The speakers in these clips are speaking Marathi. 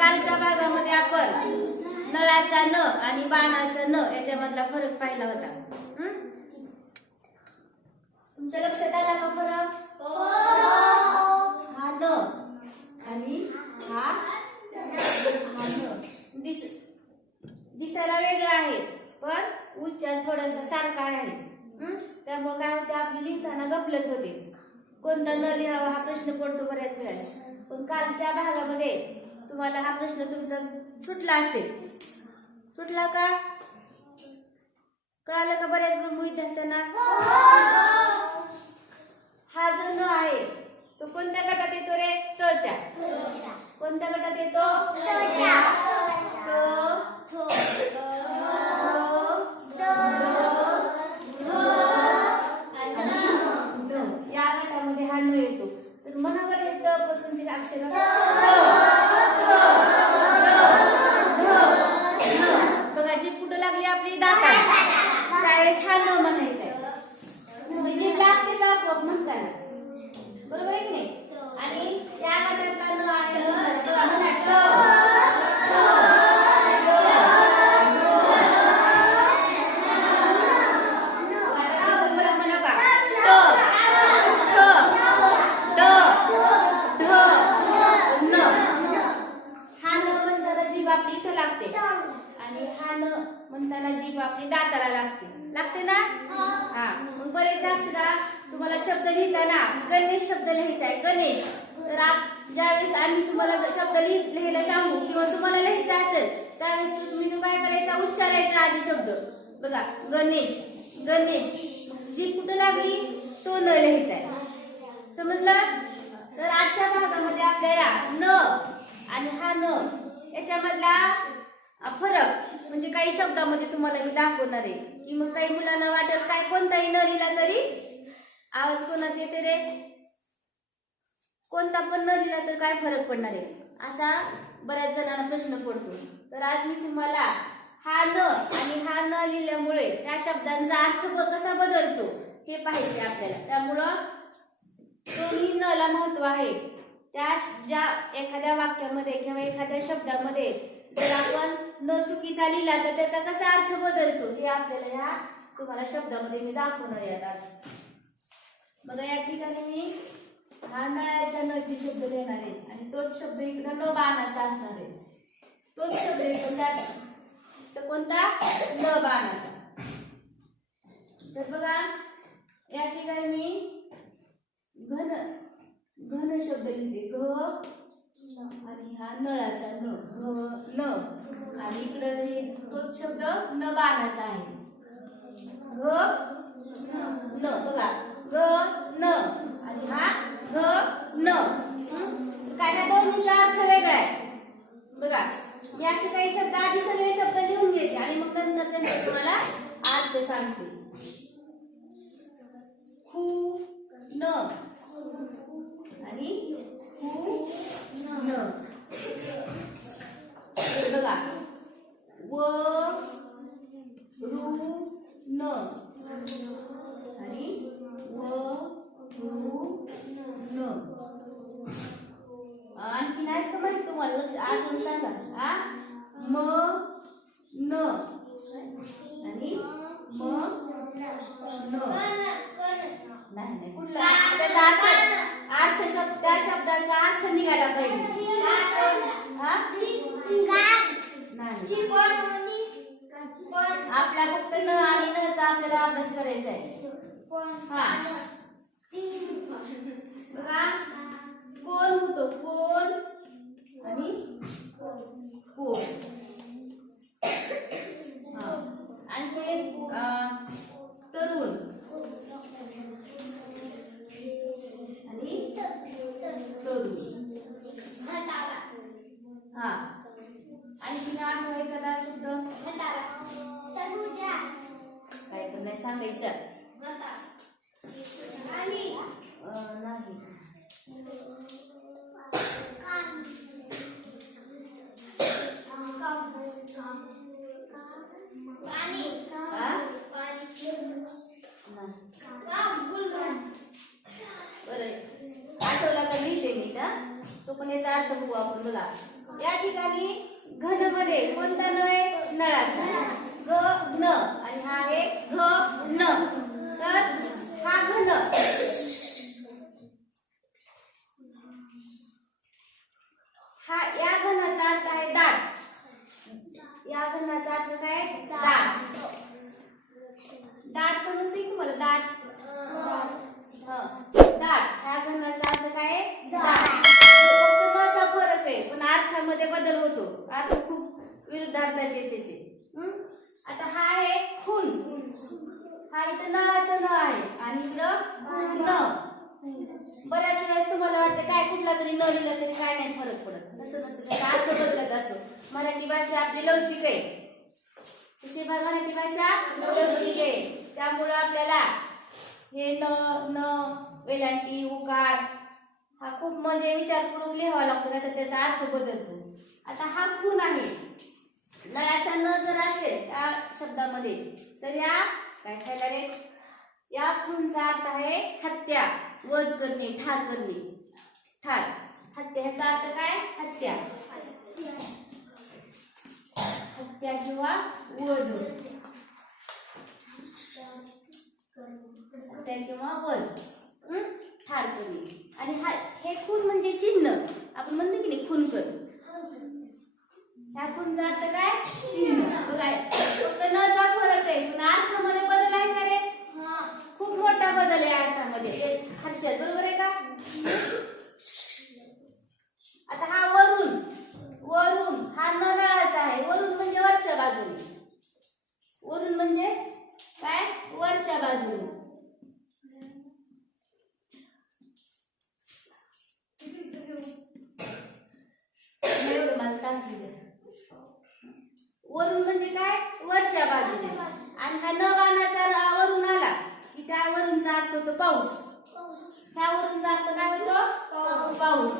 कालच्या भागामध्ये आपण नळाचा न आणि बाणाचा न याच्यामधला फरक पाहिला होता. हं? तुमच्या लक्षात आला का फरक? हा. न आणि हा हा न. दिस दिसायला वेगळा आहे पण उच्चार थोडासा सारखा आहे. हं? त्यामुळे काय होते आपली लिहिताना गपलत होते. कोणता न लिहावा हा प्रश्न पडतो बऱ्याच वेळा पण कालच्या भागामध्ये तुम्हाला हा प्रश्न तुमचा सुटला असेल. सुटला का? कळालं का बऱ्याच विद्यार्थ्यांना? हा जो न आहे तो कोणत्या गटात येतो रे? तच्या कोणत्या गटात येतो? त्याला जीभ आपली दाताला लागते. लागते ना? हा. मग बरेच अक्षरा तुम्हाला शब्द लिहिताना गणेश शब्द लिहायचा आहे. गणेश. तर आप ज्यावेळेस आम्ही तुम्हाला शब्द लिहायला सांगू किंवा तुम्हाला लिहायचा असेल त्यावेळेस तुम्ही काय करायचा? उच्चारायचा आधी शब्द. बघा गणेश गणेश. जी कुठं लागली? तो न लिहायचा आहे. समजलं? तर आजच्या भागामध्ये आपल्याला न आणि हा न याच्यामधला काही शब्दामध्ये तुम्हाला मी दाखवणार आहे. की मग काही मुलांना वाटेल काय कोणताही न लिहिला तरी आवाज कोणाचा येते रे? कोणता पण न लिहिला तर काय फरक पडणार आहे? असा बऱ्याच जणांना प्रश्न पडतो. तर आज मी तुम्हाला हा न आणि हा न लिहिल्यामुळे त्या शब्दांचा अर्थ कसा बदलतो हे पाहिजे आपल्याला. त्यामुळं दोन्ही ला महत्त्व आहे. त्या ज्या एखाद्या वाक्यामध्ये किंवा एखाद्या शब्दामध्ये जर आपण न चुकीचा लिहिला तर त्याचा कसा अर्थ बदलतो? हे आपल्याला ह्या तुम्हाला शब्दामध्ये मी दाखवणार आहे आज बघा या ठिकाणी मी हा नळ्याच्या नची शब्द देणार आहे आणि तोच शब्द इकडं न बाणाचा असणार आहे. तोच शब्द इकडं त्या तर कोणता? न बाणाचा. तर बघा या ठिकाणी मी घन घन शब्द लिहिते. घ आणि हा नळाचा न न. आणि इकडं हे तोच शब्द न बाणाचा आहे. घ न. बघा ग न आणि हा घ न काय ना दोन्हीचा अर्थ वेगळा आहे बघा मी असे काही शब्द आधी सगळे शब्द लिहून घेते आणि मग नंतर त्यांचा तुम्हाला अर्थ सांगते खू न आणि खू न तर बघा व रू न. आणि व रू न. आणखी नाही का माहीत तुम्हाला? लक्ष आठवण सांगा. आ? म न. आणि म न. नाही नाही कुठला? त्याचा अर्थ अर्थ शब्द त्या शब्दाचा अर्थ निघाला पाहिजे. हा नाही आपल्या फक्त न आणि चा आपल्याला अभ्यास करायचा आहे. बघा कोण होतो? कोण? आणि कोण? बघू. बघा या ठिकाणी घनमध्ये कोणता न आहे नळाचा ग न आणि हा आहे घ न तर हा घन हा या घनाचा अर्थ आहे दाट या घनाचा अर्थ काय दाट दाट समजते की तुम्हाला दाट हं. दाट ह्या घनाचा अर्थ काय आहे? दाट फक्त नचा फरक आहे मध्ये बदल होतो. अर्थ खूप विरुद्धार्थाचे त्याचे. आता हा आहे खून. हा इथं नळाचा न आहे. आणि इकडं न बऱ्याच वेळेस तुम्हाला वाटतं काय कुठला तरी न लिहिला तरी काय नाही फरक पडत. नसं नसतं त्याचा अर्थ बदलत असतो. मराठी भाषा आपली लवचिक आहे. तशी मराठी भाषा लवचिक आहे. त्यामुळं आपल्याला हे न न वेलांटी उका खूप म्हणजे विचारपूर्वक लिहावा लागतो नाही तर त्याचा अर्थ बदलतो. आता हा खून आहे. नळाचा न जर असेल त्या शब्दामध्ये तर या काय काय या खूनचा अर्थ आहे हत्या वध करणे ठार करणे. ठार. हत्या ह्याचा अर्थ काय? हत्या. हत्या किंवा वध. हत्या किंवा वध. ठार करणे. आणि हा हे खून म्हणजे चिन्ह. आपण म्हणतो की नाही खून कर ह्या खूनचा अर्थ काय? चिन्ह. बघा फक्त नचा फरक आहे पण अर्थामध्ये बदल आहे का रे? खूप मोठा बदल आहे अर्थामध्ये हर्षद बरोबर आहे का आता हा वरून वरून हा न नळाचा आहे वरून म्हणजे वरच्या बाजूने वरून म्हणजे काय वरच्या बाजूने नाही एवढं मला तास दिले. वरून म्हणजे काय वरच्या बाजूने आणि हा न वाहनाचा रा- वरून आला की त्या वरूनचा अर्थ होतो पाऊस. ह्या वरूनचा अर्थ काय होतो पाऊस.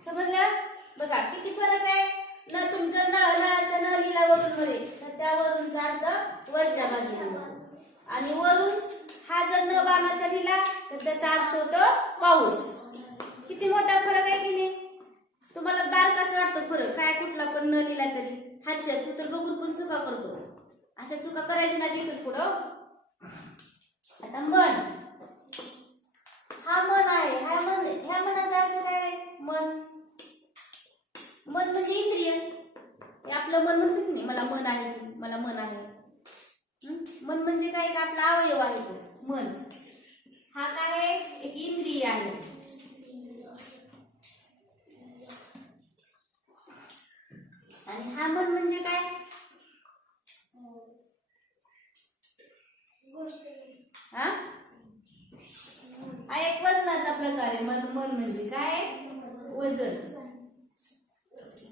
समजलं? बघा किती फरक आहे? न तुमचं नळ नळाचा नळ लिहिला वरून मध्ये. तर त्या वरूनचा अर्थ वरच्या होतो आणि वरून हा जर न बाणाचा लिहिला तर त्याचा अर्थ होतो पाऊस. किती मोठा फरक आहे की नाही? तुम्हाला बारकाच वाटतो फरक. काय कुठला पण न लिहिला तरी. हर्षद तू तर बघून पण चुका करतो. अशा चुका करायच्या ना तिथून पुढं. आता मन. हा मन आहे ह्या मन ह्या मनाचा असं काय आहे? मन. मन म्हणजे इंद्रिय. हे आपलं मन म्हणतो की नाही मला मन आहे मला मन आहे. मन म्हणजे काय? का आपला अवयव आहे तो मन. हा काय आहे? एक इंद्रिय आहे. आणि हा मन म्हणजे काय? हा? हा एक वजनाचा प्रकार आहे. मन मन म्हणजे काय? वजन.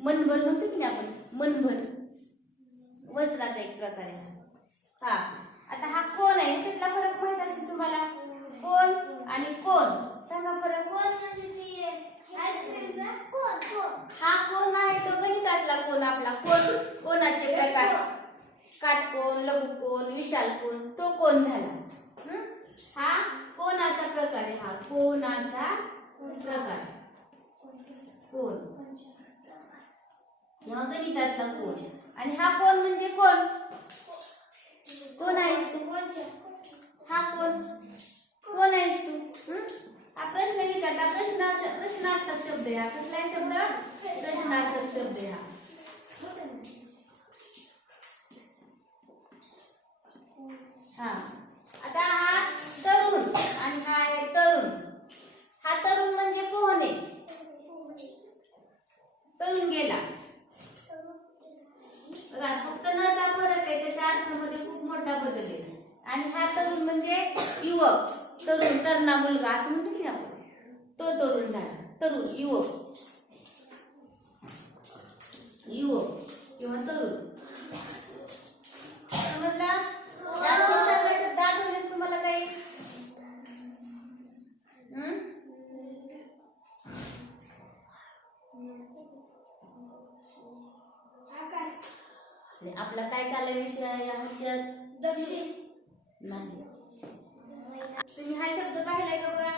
मनभर म्हणतो की नाही आपण? मनभर. वजनाचा एक प्रकार आहे. हा. आता हा कोण आहे? त्यातला फरक माहीत असेल तुम्हाला? कोण आणि कोण? सांगा फरक. हा कोण आहे? तो गणितातला कोण आपला? कोण? कोणाचे प्रकार? काटकोण लघुकोण विशाल कोण कोण झाला? हा? कोणाचा प्रकार आहे हा? कोणाचा प्रकार? कोण? मग गणितातला कोण? आणि हा कोण म्हणजे कोण? कोण आहेस तू? हा कोण? कोण आहेस तू? हा? प्रश्न विचारला प्रश्न प्रश्नार्थक शब्द आहे हा. कसला आहे शब्द? प्रश्नार्थक शब्द आहे हा. हा. आता हा तरुण आणि हा आहे तरुण. हा तरुण म्हणजे पोहणे. तरुण गेला. बघा फक्त नचा फरक आहे त्याच्या अर्थामध्ये खूप मोठा बदल आहे. आणि हा तरुण म्हणजे युवक. तरुण तरुणा मुलगा असं म्हणतो की आपण? तो तरुण झाला. तरुण युवक. युवक किंवा तरुण. समजला तुम्हाला काही आपला काय चालला विषय या विषयात? दक्षिण. नाही. तुम्ही हा शब्द पाहिलाय का बघा?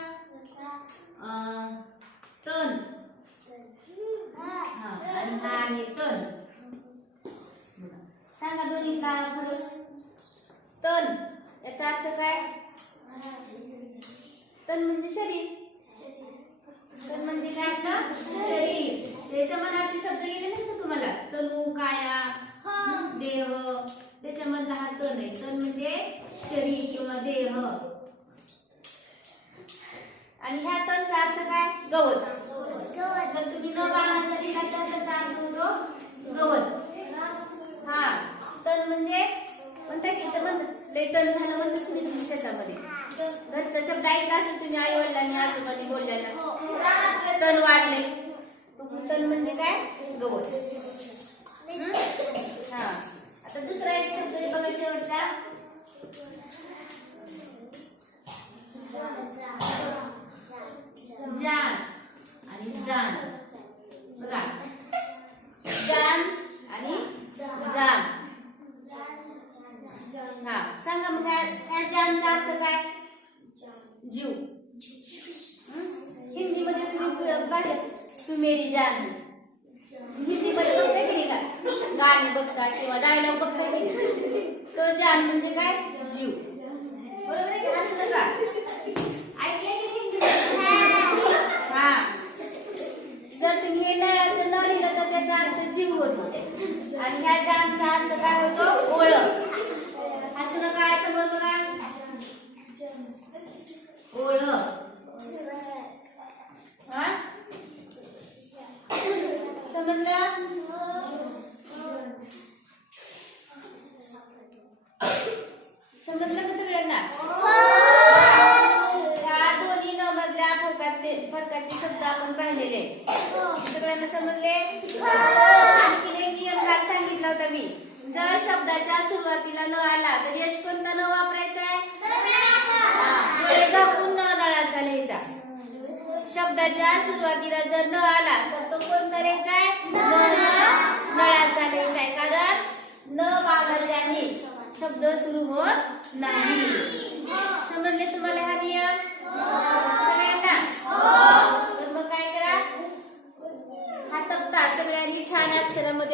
तन हा आणि हा आहे तन सांगा दोन्ही का फरक तन याचा अर्थ काय? तन म्हणजे शरीर. तन म्हणजे काय आपलं? शरीर. ते समानार्थी शब्द गेले नाही का तुम्हाला? तनू काया देह. त्याच्यामधला हा तन आहे. तन म्हणजे शरीर किंवा देह. आणि ह्या तनचा अर्थ काय? गवत. जर तुम्ही न बाळाचा दिला तर त्याचा अर्थ होतो गवत. हा तण म्हणजे म्हणता की लय तण झालं म्हणतात तुम्ही तुमच्या शेतामध्ये. घरचा शब्द ऐकला असेल तुम्ही आई वडिलांनी आजोबांनी बोललेला. तण वाढले. तण म्हणजे काय? गवत. हं? हा. आता दुसरा एक शब्द आहे बघा शेवटचा. जान. आणि जान बघा जान आणि जान हा सांगा मग ह्या ह्या जानचा अर्थ काय जीव हं? हिंदीमध्ये तुम्ही बाहेर तू मेरी जान हिंदीमध्ये बघताय की नाही का गाणी बघता किंवा डायलॉग बघता की नाही तो जान म्हणजे काय जीव। बरोबर आहे का की हा. जर तुम्ही हे नळाचं न लिहिलं तर त्याचा अर्थ जीव होतो. आणि ह्या जाणचा अर्थ काय होतो? ओळख. हसणं काय समोर बघा. ओळख. हा? समजलं? शब्दाच्या सुरुवातीला जर न आला तर तो कोण करायचा आहे? नळाचा घ्यायचा आहे. कारण न वावल्याने शब्द सुरू होत नाही. समजले तुम्हाला हा नियम? सगळ्यांना? तर मग काय करा? हा तक्ता सगळ्यांनी छान अक्षरामध्ये